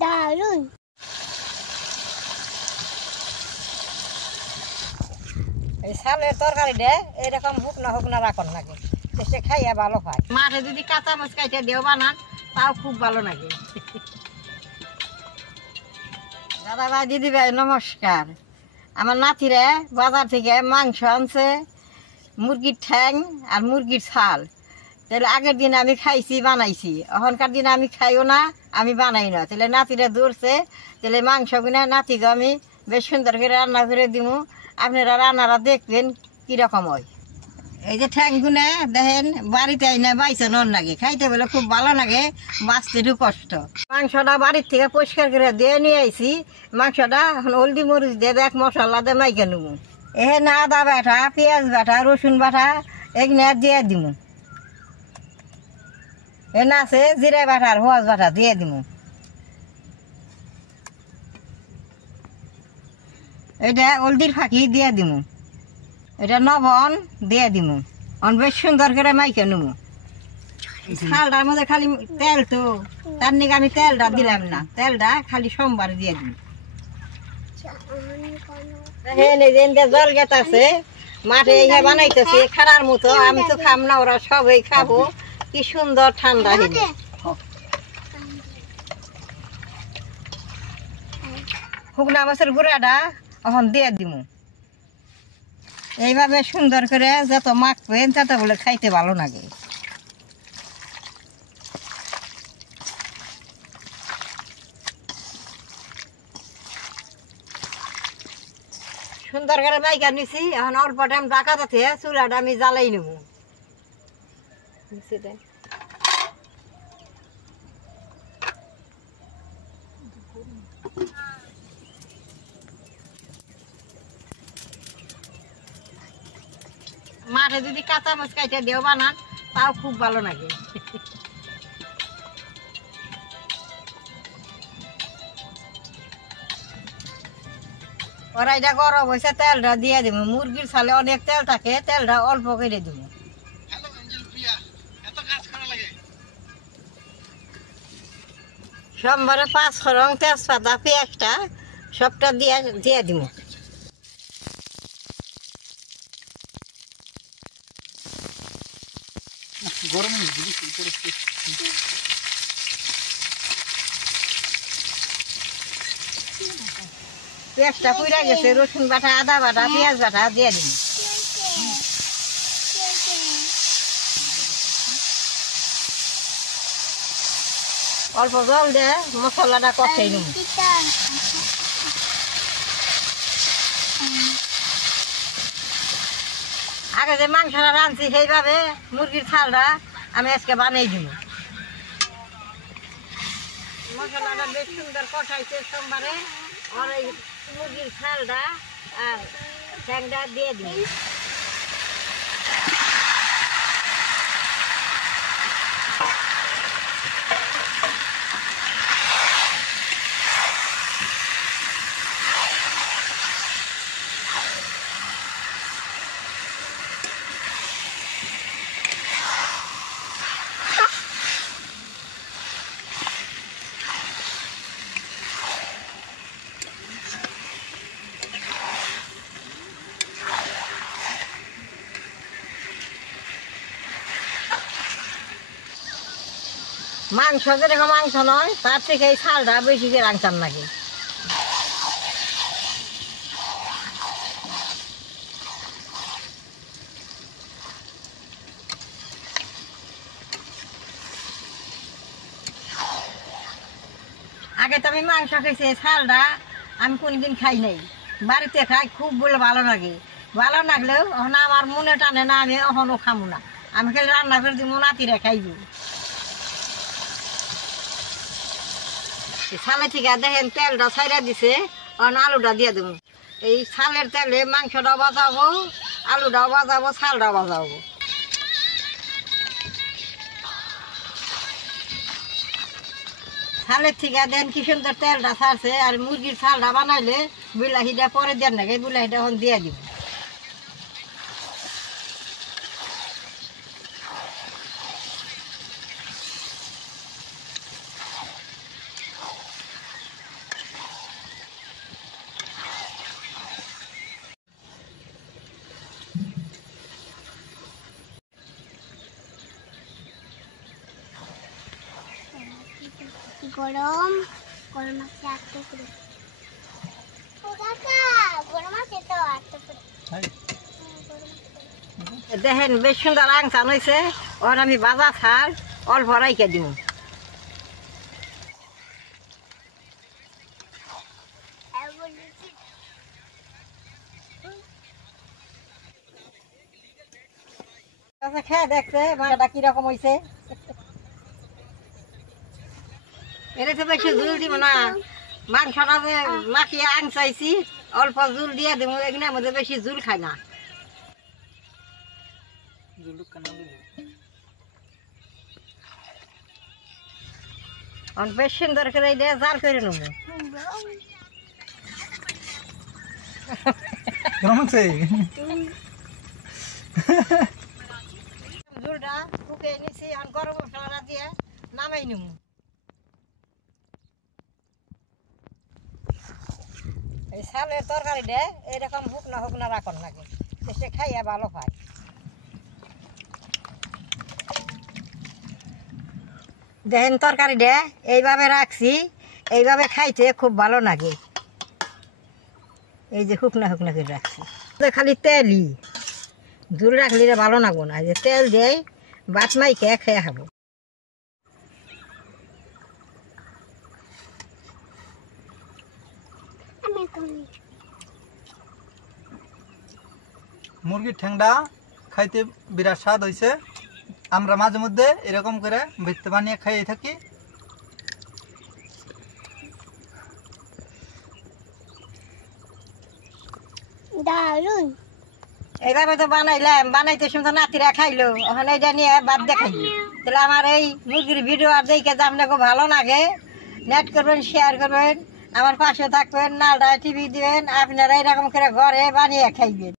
দারুন। এই শালের তরকারিটা এরকম হুকনা হুকনা রাখুন লাগে, সে খাইয়া ভালো হয়। মাঠে যদি কাঁচা মাছ খাইতে দেও বানান তাও খুব ভালো লাগে। দাদা ভাই দিদি ভাই নমস্কার। আমার নাতিরা বাজার থেকে মাংস আনছে, মুরগির ঠ্যাং আর মুরগির ছাল। তাহলে আগের দিন আমি খাইছি বানাইছি, এখনকার দিন আমি খাইও না, আমি বানাই না। তাহলে নাতিরা ধরছে, তাহলে মাংস কিনা নাতিকে আমি বেশ সুন্দর করে রান্না করে দিব। আপনারা রান্নারা দেখবেন কীরকম হয়। এই যে ঠ্যাংগুনা দেখেন বাড়িতে আইনা বাইছে নন লাগে, খাইতে বলে খুব ভালো লাগে, বাঁচতে একটু কষ্ট। মাংসটা বাড়ির থেকে পরিষ্কার করে দিয়ে নিয়ে আইছি। মাংসটা এখন হলদি মরিচ দিয়ে এক মশলা দিয়ে মাইকে নেব। এখানে আদা বাটা, পেঁয়াজ বাটা, রসুন বাটা এগুলো দিয়ে দিব। এনে আছে জিরা বাটা আর পেঁয়াজ বাটা দিয়ে দিব। এটা হলদির ফাঁকি দিয়ে দিব, এটা লবণ দিয়ে দিব। বেশ সুন্দর করে মাইকে নেব। শালটার মধ্যে খালি তেল, তো তার নিকে আমি তেলটা দিলাম না, তেলটা খালি সোমবার দিয়ে দিই। জল গেতাছে মাঠে বানাইতেছে খারার মতো, আমি তো খাম না, ওরা সবাই খাবো। কি সুন্দর ঠান্ডা হইলে শুকনা মাছের গুঁড়াটা এখন দিয়ে দিব। এইভাবে সুন্দর করে যত মাখবেন তত বলে খাইতে ভালো লাগে। সুন্দর করে মাইকা নিছি, এখন অল্প টাইম ঢাকা যাতে চুলাটা আমি জ্বালাই নেব। মাঠে যদি কাঁচা মাছ খাইতে দেও বানান তাও খুব ভালো লাগে। কড়াইটা গরম হয়েছে, তেলটা দিয়ে দিব। মুরগির ছালে অনেক তেল থাকে, তেলটা অল্প করে দিব। সোমবারে 5 ফোড়ন, তেজপাতা, পেঁয়াজটা সবটা দিয়ে দিব। পেঁয়াজটা পুড়ে গেছে, রসুন বাটা, আদা বাটা, পেঁয়াজ বাটা দিয়ে দিব। অল্প জল দিয়ে মশলাটা কষাই নিব। আগে যে মাংসটা রাঁধছি সেইভাবে মুরগির ছালটা আমি আজকে বানিয়ে দিব। মশলাটা বেশ সুন্দর কষাইছে সোমবারে, আর এই মুরগির ছালটা আর ঠ্যাংটা দিয়ে দিব। মাংস যেরকম মাংস নয়, তার থেকে এই ছালটা বেশি যে রাখতাম নাকি। আগে তো আমি মাংস খেয়েছি, ছালটা আমি কোনদিন খাই নাই, বাড়িতে খাই খুব বলে ভালো লাগে। ভালো লাগলেও এখন আমার মনে টানে না, আমি এখনও খামো না। আমি খালি রান্না করে দিব, নাতিরা খাইব। ছালে থেকে দেখেন তেলটা ছাইরা দিছে, এখন আলুটা দিয়ে দেবো। এই ছালের তেলে মাংসটাও বাজাবো, আলুটাও বাজাবো, ছালটাও বাজাবো। ছালের থেকে দেন কি সুন্দর তেলটা ছাড়ছে। আর মুরগির ছালটা বানাইলে বিলাহিটা পরে দেন নাকি, বিলাহিটা এখন দিয়ে দিব। গরম গরম আছে আটটা করে ও কাকা গরম আছে তো আটটা করে দেখেন বেশ সুন্দর আংসান হয়েছে। ওর আমি বাজার ছাড় অল্প রাইকে দিব। খেয়ে দেখছে মাছটা কিরকম হয়েছে। এটা তো বেশি জুল দিব না, মাংসটা যে মাখিয়ে আনসাইছি অল্প জুল দিয়ে দিব। এগুলোর মধ্যে বেশি জুল খাই না। বেশ সুন্দর করে জাল করে নেব। ঝুলটা শুকিয়ে নিছি, এখন গরম মশলা দিয়ে নামাই নেব। এই চালের তরকারিটা এরকম শুকনা শুকনা রাখন লাগে, সে খাইয়া ভালো পায়। দেখেন তরকারিটা এইভাবে রাখছি, এইভাবে খাইতে খুব ভালো লাগে। এই যে শুকনা শুকনা করে রাখছি, খালি তেলই ঝুল রাখলে ভালো লাগবো না। যে তেল দেয় বাট মাইকে খেয়ে খাবো। মুরগির ঠ্যাংটা খাইতে বিরাট স্বাদ হয়েছে। আমরা মাঝে মধ্যে এরকম করে ভেততে বানিয়ে খাইয়ে থাকি। দারুন এইভাবে তো বানাইলাম, বানাইতে সুন্দর নাতিরা খাইলো। ওখানে এটা নিয়ে বাদ দেখাই। তাহলে আমার এই মুরগির ভিডিও আর দেখে যে আপনাকে ভালো লাগে, নেট করবেন, শেয়ার করবেন, আমার পাশে থাকবেন, নালটা টিভি দিবেন। আপনারা এরকম করে ঘরে বানিয়ে খাইবেন।